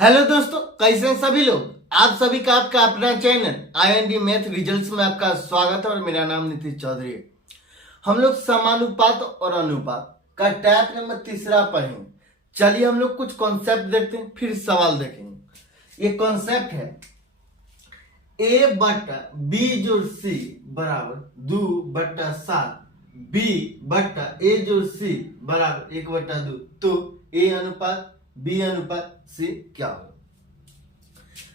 Hello दोस्तों, कैसे हैं सभी लोग। आप सभी का आपका अपना चैनल IND मैथ रिजल्ट्स में आपका स्वागत है और मेरा नाम नीतीश चौधरी है। हम लोग समानुपात और अनुपात का टैप नंबर 3 पढ़ेंगे। चलिए हम लोग कुछ कॉन्सेप्ट देखते हैं, फिर सवाल देखेंगे। ये कॉन्सेप्ट है a बट्टा b जोड़ c बराबर 2/7 b बट्टा a जोड़ c बराबर 1/2। तो a अनुपात b अनुपात c क्या होगा।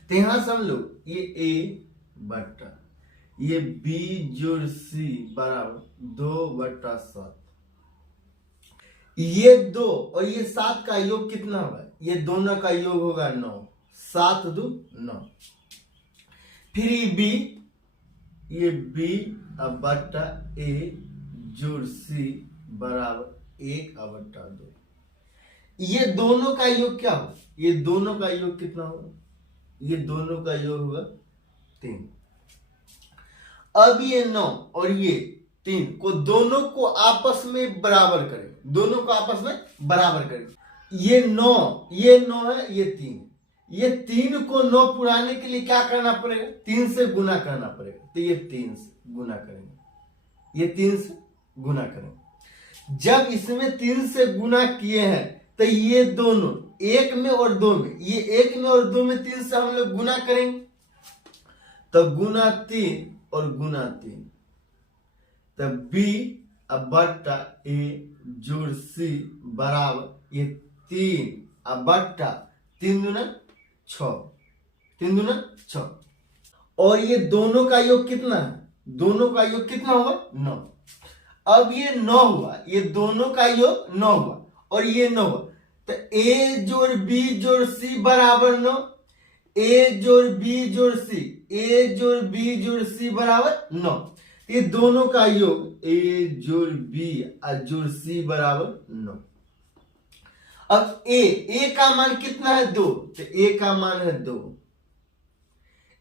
तो यहां से हम लोग ये a बट्टा ये b जोड़ c बराबर 2/7, ये 2 और ये 7 का योग कितना होगा। ये दोनों का योग होगा 9, 7 2 9। फिर ये b बट्टा a जोड़ c बराबर 1/2। ये दोनों का योग क्या होगा। ये दोनों का योग कितना होगा। ये दोनों का योग होगा 3। अब ये 9 और ये 3 को दोनों को आपस में बराबर करें, दोनों को आपस में बराबर करें। ये 9 है, ये 3, ये 3 को 9 पुराने के लिए क्या करना पड़ेगा, 3 से गुना करना पड़ेगा। तो ये 3 से गुना करेंगे, ये 3 से गुना करेंगे। जब इसमें 3 से गुना किए हैं तो ये दोनों एक में और दो में, ये एक में और दो में 3 से हम लोग गुना करेंगे, तो गुना 3 और गुना 3, तब b बट्टा a जोड़ c बराबर ये 3 बट्टा 3 दूना 6, 3 दूना 6। और ये दोनों का योग कितना है, दोनों का योग कितना हुआ 9। अब ये 9 हुआ, ये दोनों का योग 9 हुआ और ये 9 हुआ, तो a जोड़ b जोड़ c बराबर 9, a जोड़ b जोड़ c, a जोड़ b जोड़ c बराबर 9। ये दोनों का योग a जोड़ b जोड़ c बराबर 9। अब a का मान कितना है 2, तो a का मान है 2।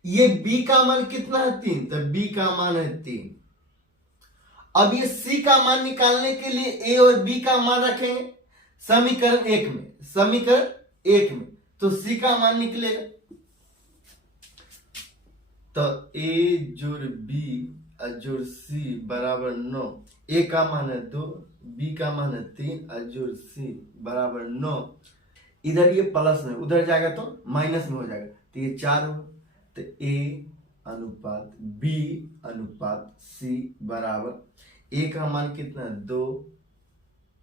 ये b का मान कितना है 3, तो b का मान है 3। अब ये c का मान निकालने के लिए a और b का मान रखेंगे समीकरण 1 में, समीकरण 1 में, तो c का मान निकलेगा। तो a जोड़ b जोड़ c बराबर 9, a का मान है 2, b का मान है 3 जोड़ c बराबर 9। इधर ये प्लस में, उधर जाएगा तो माइनस में हो जाएगा, तो ये 4 होगा। तो a अनुपात b अनुपात c बराबर a का मान कितना है 2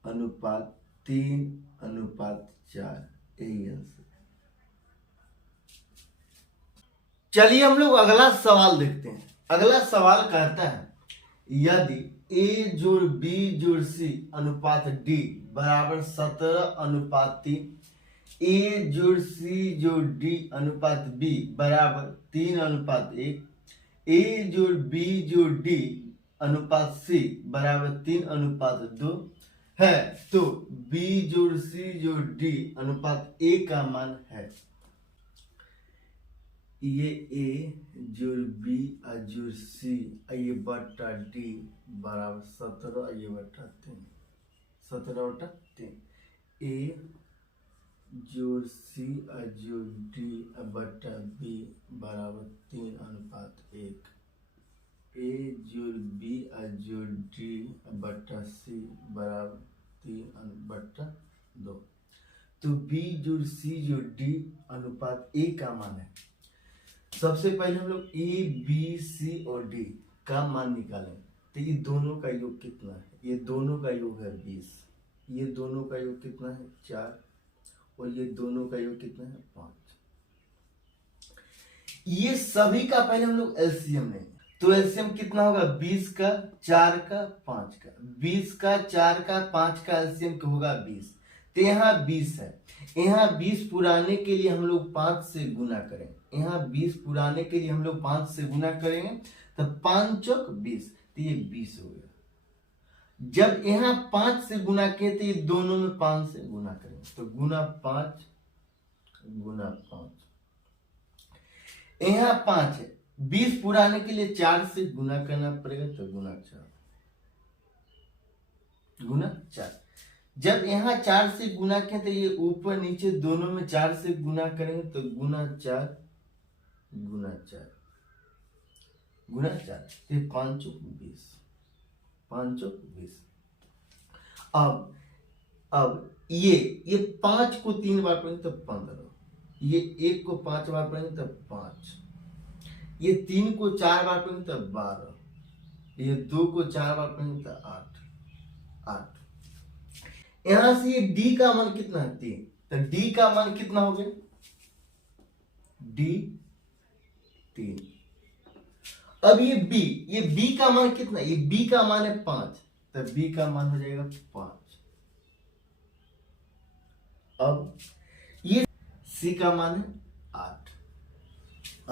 अनुपात 3 अनुपात 4, यही आंसर। चलिए हम लोग अगला सवाल देखते हैं। अगला सवाल कहता है यदि a जोड़ b जोड़ c अनुपात d बराबर 17/3, a जोड़ c जोड़ d अनुपात b बराबर 3/1, a जोड़ b जोड़ d अनुपात c बराबर 3/2 है, तो b जोड़ c जोड़ d अनुपात a का मान है। ये a जोड़ b जोड़ c ये बट्टा d बराबर 17 ये बट्टा 3, 17/3, a जोड़ c जोड़ d बट्टा b बराबर 3/1, a जोड़ b जोड़ d बट्टा c बराबर 3/2। तो b जोड़ c जोड़ d अनुपात a का मान है। सबसे पहले हम लोग a b c और d का मान निकालें, तो ये दोनों का योग कितना है। ये दोनों का योग है 20, ये दोनों का योग कितना है 4 और ये दोनों का योग कितना है 5। ये सभी का पहले हम लोग एलसीएम लेंगे, तो एलसीएम कितना होगा 20 का 4 का 5 का, 20 का 4 का 5 का एलसीएम होगा 20। तो यहाँ 20 है, यहाँ 20 पुराने के लिए हम लोग 5 से गुना करें, यहाँ 20 पुराने के लिए हम लोग 5 से गुना करेंगे, तो 5 चौक 20, तो ये 20 हो गया। जब यहाँ 5 से गुना किए तो ये दोनों में 5 से गुना करेंगे, तो गुना 5 गुना 5, यहाँ 5 है, 20 पुराने के लिए 4 से गुना करना पड़ेगा, तो गुना 4 गुना 4। जब यहाँ 4 से गुना किया तो ये ऊपर नीचे दोनों में 4 से गुना करेंगे तो गुना 4 गुना 4 गुना 4 तो 5 चौक 20, 5 चौक 20। अब ये 5 को 3 बार पढ़ेंगे तो 15, ये 1 को 5 बार पढ़ेंगे तो 5, ये 3 को 4 बार पढ़ेंगे तो 12, ये 2 को 4 बार पढ़ेंगे तो 8। यहां से ये डी का मान कितना है 3, तो डी का मान कितना हो गया डी 3। अब ये बी का मान कितना, ये बी का मान है 5, तो बी का मान हो जाएगा 5। अब ये सी का मान है 8।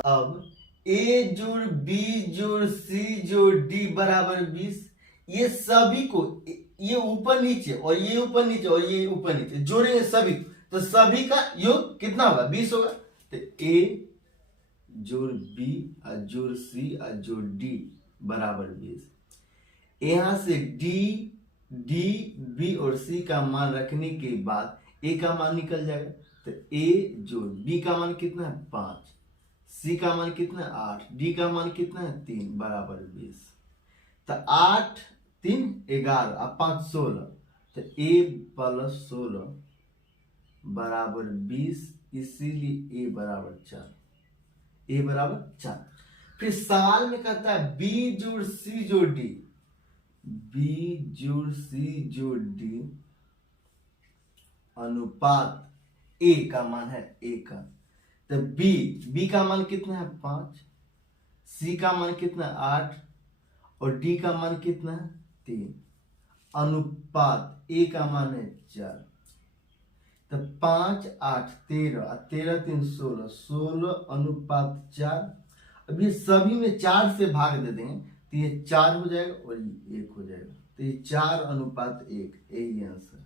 अब ए जोड़ बी जोड़ सी जोड़ डी बराबर 20। ये सभी को, ये ऊपर नीचे और ये ऊपर नीचे और ये ऊपर नीचे जोड़ेंगे सभी, तो सभी का योग कितना होगा 20 होगा। तो ए जोड़ बी और जोड़ सी और जोड़ डी बराबर 20। यहां से डी बी और सी का मान रखने के बाद ए का मान निकल जाएगा। तो ए जोड़ बी का मान कितना है 5, सी का मान कितना है 8, डी का मान कितना है 3 बराबर 20। तो 8 3 11 और 5 16, तो ए प्लस 16 बराबर 20, इसीलिए ए बराबर 4, ए बराबर 4। फिर सवाल में कहता है बी जोड़ सी जोड़ डी, बी जोड़ सी जोड़ डी अनुपात ए का मान है ए का। तो बी का मान कितना है 5, सी का मान कितना है 8 और डी का मान कितना है 3, अनुपात ए का मान है 4। तो 5 8 13 और 13 3 16, 16 अनुपात 4। अब ये सभी में 4 से भाग दे देंगे तो ये 4 हो जाएगा और ये 1 हो जाएगा। तो ये 4 अनुपात 1, यही आंसर।